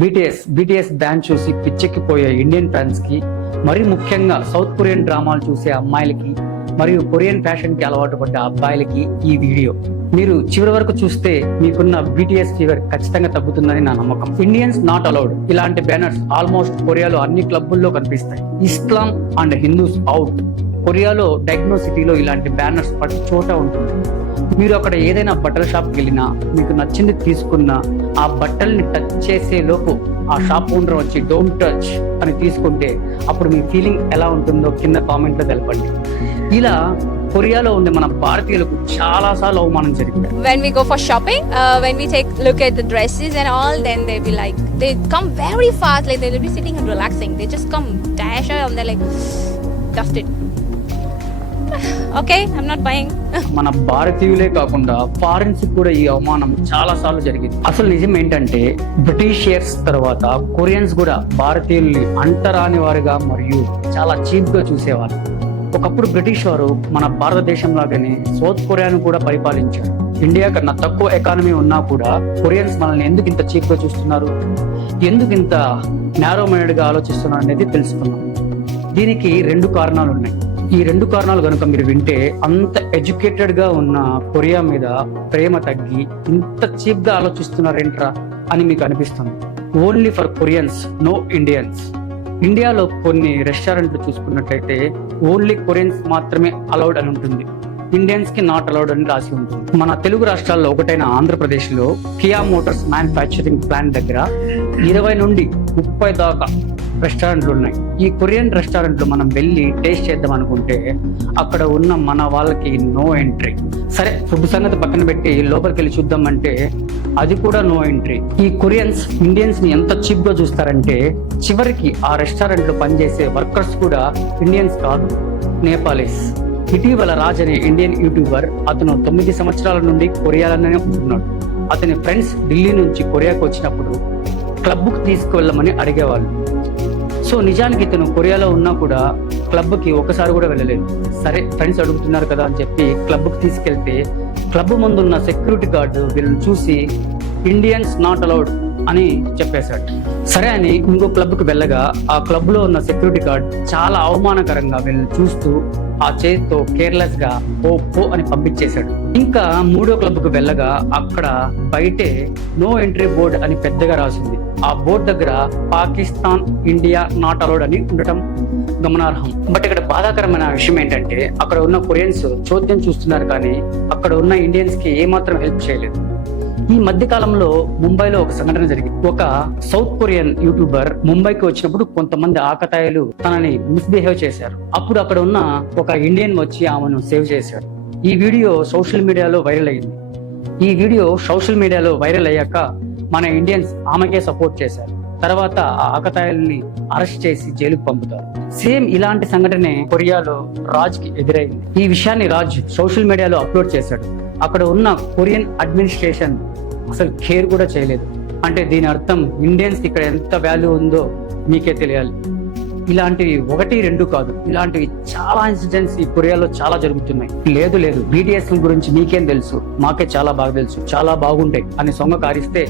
BTS band చూసి పిచ్చెక్కిపోయే Indian fans కి, మరీ ముఖ్యంగా సౌత్ కొరియన్ డ్రామాలు చూసే అమ్మాయిలకి మరియు కొరియన్ ఫ్యాషన్ కి అలవాటు పడ్డ అబ్బాయిలకి ఈ వీడియో మీరు చివరి వరకు చూస్తే మీకున్న బీటీఎస్ ఫీవర్ ఖచ్చితంగా తగ్గుతుందని నా నమ్మకం. ఇండియన్స్ నాట్ అలౌడ్ ఇలాంటి బ్యానర్స్ ఆల్మోస్ట్ కొరియాలో అన్ని క్లబ్బుల్లో కనిపిస్తాయి. ఇస్లాం అండ్ హిందూస్ అవుట్. కొరియాలో డైగ్నో సిటీలో ఇలాంటి బ్యానర్స్ ప్రతి చోట ఉంటుంది. మీరు అక్కడ ఏదైనా బట్టల షాప్కి వెళ్ళినా మీకు నచ్చింది తీసుకున్నా ఆ బట్టల్ని టచ్ చేసే లోపు ఆ షాప్ ఓనర్ వచ్చి డోంట్ టచ్ అని తీసుకుంటే అప్పుడు మీ ఫీలింగ్ ఎలా ఉంటుందో కింద కామెంట్ లో తెలపండి. ఇలా కొరియాలో ఉండే మన భారతీయులకు చాలా సార్లు అవమానం జరిగింది. When we go for shopping, when we take look at the dresses and all, then they be like, they come very fast, like they'll be sitting and relaxing. They just come dash and they're like, dust it. Okay, I'm not buying. మన భారతీయులే కాకుండా ఫారిన్స్ కూడా ఈ అవమానం చాలా సార్లు జరిగింది. అసలు నిజం ఏంటంటే బ్రిటిషియర్స్ తర్వాత కొరియన్స్ కూడా భారతీయుల్ని అంటరాని వారిగా మరియు చాలా చీప్ గా చూసేవారు. ఒకప్పుడు బ్రిటిష్ వారు మన భారతదేశం లాగానే సౌత్ కొరియాను కూడా పరిపాలించారు. ఇండియా కన్నా తక్కువ ఎకానమీ ఉన్నా కూడా కొరియన్స్ మనల్ని ఎందుకు ఇంత చీప్ గా చూస్తున్నారు, ఎందుకు ఇంత నారో మైండెడ్ గా ఆలోచిస్తున్నారు అనేది తెలుసుకున్నాం. దీనికి 2 కారణాలు ఉన్నాయి. ఈ 2 కారణాలు కనుక మీరు వింటే అంత ఎడ్యుకేటెడ్ గా ఉన్న కొరియా మీద ప్రేమ తగ్గి ఇంత చీప్ గా ఆలోచిస్తున్నారేంట్రా అని మీకు అనిపిస్తుంది. Only for Koreans, no Indians. ఇండియాలో కొన్ని రెస్టారెంట్లు చూసుకున్నట్లయితే ఓన్లీ కొరియన్స్ మాత్రమే అలౌడ్ అని ఉంటుంది, ఇండియన్స్ కి నాట్ అలౌడ్ అని రాసి ఉంటుంది. మన తెలుగు రాష్ట్రాల్లో ఒకటైన ఆంధ్రప్రదేశ్ లో కియా మోటార్స్ మ్యానుఫ్యాక్చరింగ్ ప్లాంట్ దగ్గర 20 నుండి 30 దాకా రెస్టారెంట్లు ఉన్నాయి. ఈ కొరియన్ రెస్టారెంట్లు మనం వెళ్ళి టేస్ట్ చేద్దాం అనుకుంటే అక్కడ ఉన్న మన వాళ్ళకి నో ఎంట్రీ. సరే ఫుడ్ సంగతి పక్కన పెట్టి లోపలికి వెళ్ళి చూద్దాం అంటే అది కూడా నో ఎంట్రీ. ఈ కొరియన్స్ ఇండియన్స్ ని ఎంత చీప్ గా చూస్తారంటే చివరికి ఆ రెస్టారెంట్ లో పనిచేసే వర్కర్స్ కూడా ఇండియన్స్ కాదు, నేపాలీస్. ఇటీవల రాజ్ అనే ఇండియన్ యూట్యూబర్, అతను 9 సంవత్సరాల నుండి కొరియాలోనే ఉంటున్నాడు. అతని ఫ్రెండ్స్ ఢిల్లీ నుంచి కొరియాకు వచ్చినప్పుడు క్లబ్కు తీసుకువెళ్ళమని అడిగేవాళ్ళు. సో నిజానికి ఇతను కొరియాలో ఉన్నా కూడా క్లబ్కి ఒకసారి కూడా వెళ్ళలేదు. సరే ఫ్రెండ్స్ అడుగుతున్నారు కదా అని చెప్పి క్లబ్కి తీసుకెళ్తే క్లబ్ ముందు ఉన్న సెక్యూరిటీ గార్డు వీళ్ళని చూసి ఇండియన్స్ నాట్ అలౌడ్ అని చెప్పేశాడు. సరే అని ఇంకో క్లబ్కి వెళ్ళగా ఆ క్లబ్ లో ఉన్న సెక్యూరిటీ గార్డ్ చాలా అవమానకరంగా వీళ్ళని చూస్తూ ఆ చేతితో కేర్లెస్ గా పో అని పంపించేశాడు. ఇంకా 3వ క్లబ్కు వెళ్ళగా అక్కడ బయటే నో ఎంట్రీ బోర్డ్ అని పెద్దగా రాసింది. ఆ బోర్డు దగ్గర పాకిస్తాన్, ఇండియా నాట్ అలౌడ్ అని ఉండటం గమనార్హం. బట్ ఇక్కడ బాధాకరమైన విషయం ఏంటంటే అక్కడ ఉన్న కొరియన్స్ చోద్యం చూస్తున్నారు కానీ అక్కడ ఉన్న ఇండియన్స్ కి ఏమాత్రం హెల్ప్ చేయలేదు. ఈ మధ్య కాలంలో ముంబైలో ఒక సంఘటన జరిగింది. ఒక సౌత్ కొరియన్ యూట్యూబర్ ముంబైకి వచ్చినప్పుడు కొంతమంది ఆకతాయిలు తనని మిస్బిహేవ్ చేశారు. అప్పుడు అక్కడ ఉన్న ఒక ఇండియన్ వచ్చి ఆమెను సేవ్ చేశాడు. ఈ వీడియో సోషల్ మీడియాలో వైరల్ అయింది. ఈ వీడియో సోషల్ మీడియాలో వైరల్ అయ్యాక మన ఇండియన్స్ ఆమెకే సపోర్ట్ చేశారు. తర్వాత ఆ ఆకతాయిల్ని అరెస్ట్ చేసి జైలుకు పంపుతారు. సేమ్ ఇలాంటి సంఘటనే కొరియాలో రాజ్ కి ఎదురైంది. ఈ విషయాన్ని రాజ్ సోషల్ మీడియాలో అప్లోడ్ చేశాడు. అక్కడ ఉన్న కొరియన్ అడ్మినిస్ట్రేషన్ అసలు కేర్ కూడా చేయలేదు. అంటే దీని అర్థం ఇండియన్స్ ఇక్కడ ఎంత వాల్యూ ఉందో మీకే తెలియాలి. ఇలాంటివి 1, 2 కాదు, ఇలాంటివి చాలా ఇన్సిడెంట్స్ ఈ కొరియాలో చాలా జరుగుతున్నాయి. లేదు బీటీఎస్ గురించి మీకేం తెలుసు, మాకే చాలా బాగా తెలుసు, చాలా బాగుంటాయి అని సొంగ కారిస్తే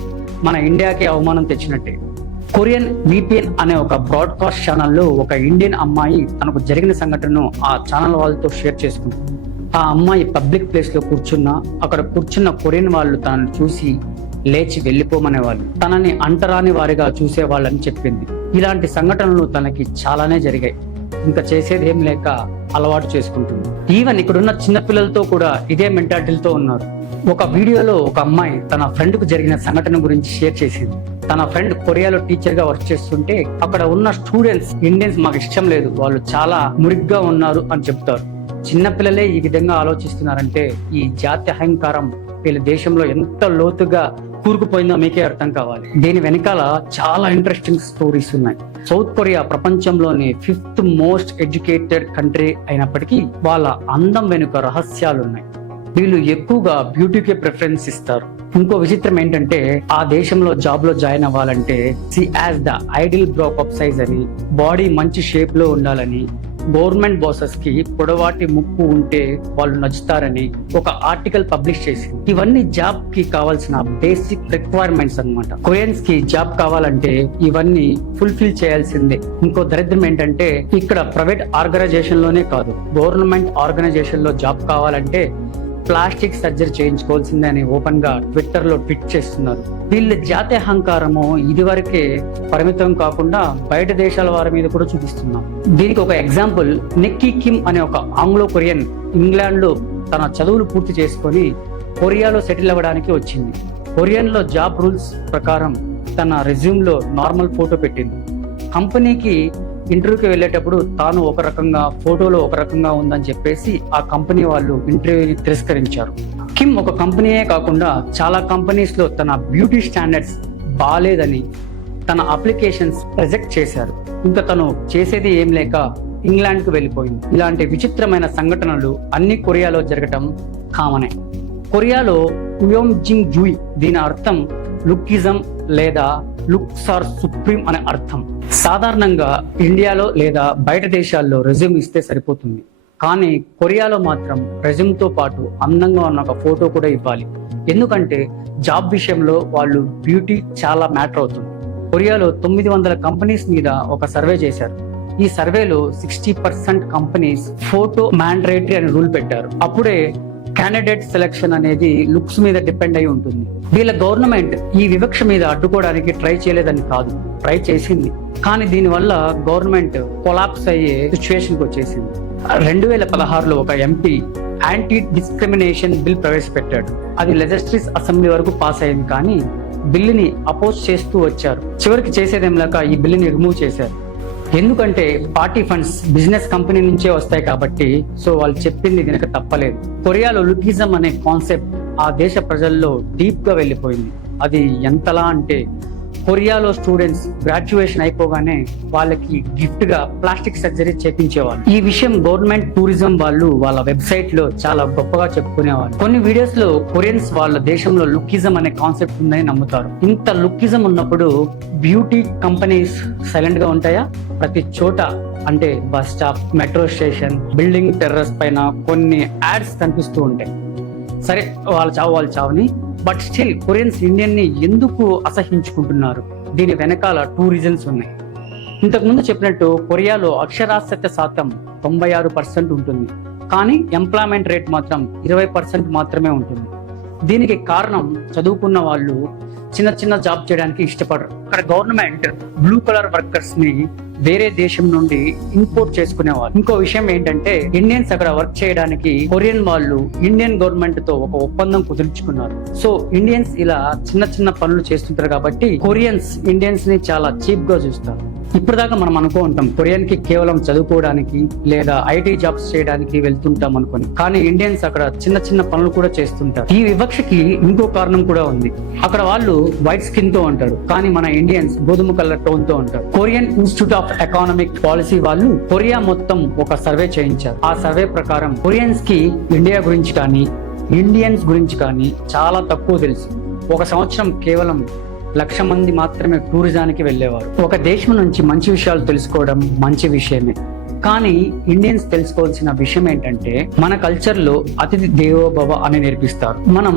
మన ఇండియాకి అవమానం తెచ్చినట్టే. కొరియన్ విపిఎన్ అనే ఒక బ్రాడ్కాస్ట్ ఛానల్లో ఒక ఇండియన్ అమ్మాయి తనకు జరిగిన సంఘటనను ఆ ఛానల్ వాళ్ళతో షేర్ చేసుకుంది. ఆ అమ్మాయి పబ్లిక్ ప్లేస్ లో కూర్చున్నా అక్కడ కూర్చున్న కొరియన్ వాళ్ళు తనను చూసి లేచి వెళ్ళిపోమనేవాళ్ళు, తనని అంటరాని వారిగా చూసేవాళ్ళని చెప్పింది. ఇలాంటి సంఘటనలు తనకి చాలానే జరిగాయి. ఇంకా చేసేది ఏం లేక అలవాటు చేసుకుంటుంది. ఈవెన్ ఇక్కడున్న చిన్నపిల్లలతో కూడా ఇదే మెంటాలిటీతో ఉన్నారు. ఒక వీడియోలో ఒక అమ్మాయి తన ఫ్రెండ్ కు జరిగిన సంఘటన గురించి షేర్ చేసింది. తన ఫ్రెండ్ కొరియాలో టీచర్ గా వర్క్ చేస్తుంటే అక్కడ ఉన్న స్టూడెంట్స్ ఇండియన్స్ మాకు ఇష్టం లేదు, వాళ్ళు చాలా మురిగ్గా ఉన్నారు అని చెప్తారు. చిన్నపిల్లలే ఈ విధంగా ఆలోచిస్తున్నారంటే ఈ జాతి అహంకారం వీళ్ళ దేశంలో ఎంత లోతుగా కూరుకుపోయిందో మీకే అర్థం కావాలి. దీని వెనకాల చాలా ఇంట్రెస్టింగ్ స్టోరీస్ ఉన్నాయి. సౌత్ కొరియా ప్రపంచంలోని 5th మోస్ట్ ఎడ్యుకేటెడ్ కంట్రీ అయినప్పటికీ వాళ్ళ అందం వెనుక రహస్యాలు ఉన్నాయి. వీళ్ళు ఎక్కువగా బ్యూటీకే ప్రిఫరెన్స్ ఇస్తారు. ఇంకో విచిత్రం ఏంటంటే ఆ దేశంలో జాబ్ లో జాయిన్ అవ్వాలంటే C as the ideal broke up size అని, బాడీ మంచి షేప్ లో ఉండాలని, గవర్నమెంట్ బాసెస్ కి పొడవాటి ముక్కు ఉంటే వాళ్ళు నచ్చుతారని ఒక ఆర్టికల్ పబ్లిష్ చేసింది. ఇవన్నీ జాబ్ కి కావాల్సిన బేసిక్ రిక్వైర్మెంట్స్ అన్నమాట. కొరియన్స్ కి జాబ్ కావాలంటే ఇవన్నీ ఫుల్ఫిల్ చేయాల్సిందే. ఇంకో దరిద్రం ఏంటంటే ఇక్కడ ప్రైవేట్ ఆర్గనైజేషన్ లోనే కాదు, గవర్నమెంట్ ఆర్గనైజేషన్ లో జాబ్ కావాలంటే ప్లాస్టిక్ సర్జరీ చేయించుకోవాల్సిందే అని ఓపెన్ గా ట్విట్టర్ లో ట్వీట్ చేస్తున్నారు. వీళ్ళ జాతి అహంకారము ఇదివరకే పరిమితం కాకుండా బయట దేశాల వారి మీద కూడా చూపిస్తున్నాం. దీనికి ఒక ఎగ్జాంపుల్, నిక్కీ కిమ్ అనే ఒక ఆంగ్లో కొరియన్ ఇంగ్లాండ్ లో తన చదువులు పూర్తి చేసుకొని కొరియాలో సెటిల్ అవ్వడానికి వచ్చింది. కొరియన్ లో జాబ్ రూల్స్ ప్రకారం తన రెజ్యూమ్ లో నార్మల్ ఫోటో పెట్టింది. కంపెనీకి ఇంటర్వ్యూకి వెళ్ళేటప్పుడు తాను ఒక రకంగా, ఫోటోలో ఒక రకంగా ఉందని చెప్పేసి ఆ కంపెనీ వాళ్ళు ఇంటర్వ్యూని తిరస్కరించారు. కిమ్ ఒక కంపెనీయే కాకుండా చాలా కంపెనీస్ లో తన బ్యూటీ స్టాండర్డ్స్ బాగాలేదని తన అప్లికేషన్స్ రిజెక్ట్ చేశారు. ఇంకా తను చేసేది ఏం లేక ఇంగ్లాండ్ కు వెళ్ళిపోయింది. ఇలాంటి విచిత్రమైన సంఘటనలు అన్ని కొరియాలో జరగటం కామనే. కొరియాలో ఉయోంజింగ్ జూయి, దీని అర్థం లుక్కిజం లేదా లుక్స్ ఆర్ సుప్రీం అనే అర్థం. సాధారణంగా ఇండియాలో లేదా బయట దేశాల్లో రెజ్యూమ్ ఇస్తే సరిపోతుంది, కానీ కొరియాలో మాత్రం రెజ్యూమ్ తో పాటు అందంగా ఉన్న ఒక ఫోటో కూడా ఇవ్వాలి. ఎందుకంటే జాబ్ విషయంలో వాళ్ళు బ్యూటీ చాలా మ్యాటర్ అవుతుంది. కొరియాలో 900 కంపెనీస్ మీద ఒక సర్వే చేశారు. ఈ సర్వేలో 60% కంపెనీస్ ఫోటో మ్యాండేటరీ అని రూల్ పెట్టారు. అప్పుడే క్యాండిడేట్ సెలెక్షన్ అనేది లుక్స్ మీద డిపెండ్ అయి ఉంటుంది. వీళ్ళ గవర్నమెంట్ ఈ వివక్ష మీద అడ్డుకోవడానికి ట్రై చేయలేదని కాదు, ట్రై చేసింది. కానీ దీనివల్ల గవర్నమెంట్ కొలాప్స్ అయ్యే సిచ్యువేషన్ కి వచ్చేసింది. 2016లో ఒక ఎంపీ యాంటీ డిస్క్రిమినేషన్ బిల్ ప్రవేశపెట్టాడు. అది లెజిస్లేటివ్ అసెంబ్లీ వరకు పాస్ అయింది, కానీ బిల్లుని అపోజ్ చేస్తూ వచ్చారు. చివరికి చేసేదేం లేక ఈ బిల్లుని రిమూవ్ చేశారు. ఎందుకంటే పార్టీ ఫండ్స్ బిజినెస్ కంపెనీ నుంచే వస్తాయి కాబట్టి, సో వాళ్ళు చెప్పింది వినక తప్పలేదు. కొరియాలో లుకిజం అనే కాన్సెప్ట్ ఆ దేశ ప్రజల్లో డీప్ గా వెళ్ళిపోయింది. అది ఎంతలా అంటే కొరియాలో స్టూడెంట్స్ గ్రాడ్యుయేషన్ అయిపోగానే వాళ్ళకి గిఫ్ట్ గా ప్లాస్టిక్ సర్జరీ చేపించేవాళ్ళు. ఈ విషయం గవర్నమెంట్ టూరిజం వాళ్ళు వాళ్ళ వెబ్సైట్ లో చాలా గొప్పగా చెప్పుకునేవాళ్ళు. కొన్ని వీడియోస్ లో కొరియన్స్ వాళ్ళ దేశంలో లుకిజం అనే కాన్సెప్ట్ ఉందని నమ్ముతారు. ఇంత లుకిజం ఉన్నప్పుడు బ్యూటీ కంపెనీస్ సైలెంట్ గా ఉంటాయా? ప్రతి చోట, అంటే bus stop, metro station, building terrace పైన కొన్ని యాడ్స్ కనిపిస్తూ ఉంటాయి. సరే, వాళ్ళ చావుని, బట్ స్టిల్ కొరియన్స్ ఇండియన్ ని ఎందుకు అసహించుకుంటున్నారు? దీని వెనకాల 2 రీజన్స్ ఉన్నాయి. ఇంతకుముందు చెప్పినట్టు కొరియాలో అక్షరాస్యత శాతం 96% ఉంటుంది, కానీ ఎంప్లాయ్మెంట్ రేట్ మాత్రం 20% మాత్రమే ఉంటుంది. దీనికి కారణం చదువుకున్న వాళ్ళు చిన్న జాబ్ చేయడానికి ఇష్టపడరు. అక్కడ గవర్నమెంట్ బ్లూ కలర్ వర్కర్స్ ని వేరే దేశం నుండి ఇంపోర్ట్ చేసుకునేవాళ్ళు. ఇంకో విషయం ఏంటంటే ఇండియన్స్ అక్కడ వర్క్ చేయడానికి కొరియన్ వాళ్ళు ఇండియన్ గవర్నమెంట్ తో ఒక ఒప్పందం కుదుర్చుకున్నారు. సో ఇండియన్స్ ఇలా చిన్న పనులు చేస్తుంటారు కాబట్టి కొరియన్స్ ఇండియన్స్ ని చాలా చీప్ గా చూస్తారు. ఇప్పటిదాకా మనం అనుకుంటాం కొరియన్ కి కేవలం చదువుకోవడానికి లేదా ఐటీ జాబ్స్ చేయడానికి వెళ్తుంటాం అనుకోని, కానీ ఇండియన్స్ అక్కడ చిన్న పనులు కూడా చేస్తుంటారు. ఈ వివక్షకి ఇంకో కారణం కూడా ఉంది. అక్కడ వాళ్ళు వైట్ స్కిన్ తో ఉంటారు, కానీ మన ఇండియన్స్ గోధుమ కలర్ టోన్ తో ఉంటారు. Korean institute of economic policy వాళ్ళు కొరియా మొత్తం ఒక సర్వే చేయించారు. ఆ సర్వే ప్రకారం కొరియన్స్ కి ఇండియా గురించి కానీ ఇండియన్స్ గురించి కానీ చాలా తక్కువ తెలుసు. ఒక సంవత్సరం కేవలం 1,00,000 మంది మాత్రమే టూరిజానికి వెళ్ళేవారు. ఒక దేశం నుంచి మంచి విషయాలు తెలుసుకోవడం మంచి విషయమే, కానీ ఇండియన్స్ తెలుసుకోవాల్సిన విషయం ఏంటంటే మన కల్చర్ లో అతిథి దేవో భవ అని నేర్పిస్తారు. మనం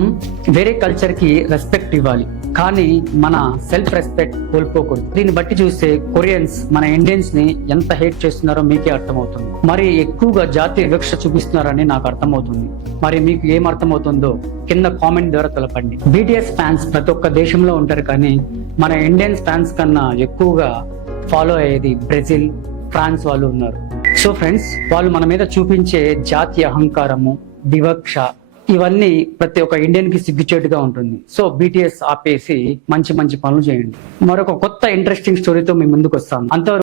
వేరే కల్చర్ కి రెస్పెక్ట్ ఇవ్వాలి, కానీ మన సెల్ఫ్ రెస్పెక్ట్ కోల్పోకూడదు. దీన్ని బట్టి చూస్తే కొరియన్స్ మన ఇండియన్స్ ని ఎంత హేట్ చేస్తున్నారో మీకే అర్థమవుతుంది. మరి ఎక్కువగా జాతి వివక్ష చూపిస్తున్నారని నాకు అర్థమవుతుంది. మరి మీకు ఏం అర్థమవుతుందో కింద కామెంట్ ద్వారా తెలపండి. BTS ఫ్యాన్స్ ప్రతి ఒక్క దేశంలో ఉంటారు, కానీ మన ఇండియన్స్ ఫ్యాన్స్ కన్నా ఎక్కువగా ఫాలో అయ్యేది బ్రెజిల్, ఫ్రాన్స్ వాళ్ళు ఉన్నారు. సో ఫ్రెండ్స్, వాళ్ళు మన మీద చూపించే జాతీయ అహంకారము, వివక్ష, ఇవన్నీ ప్రతి ఒక్క ఇండియన్ కి సిగ్గుచేటుగా ఉంటుంది. సో BTS ఆపేసి మంచి పనులు చేయండి. మరొక కొత్త ఇంట్రెస్టింగ్ స్టోరీతో మీ ముందుకు వస్తాను. అంతవరకు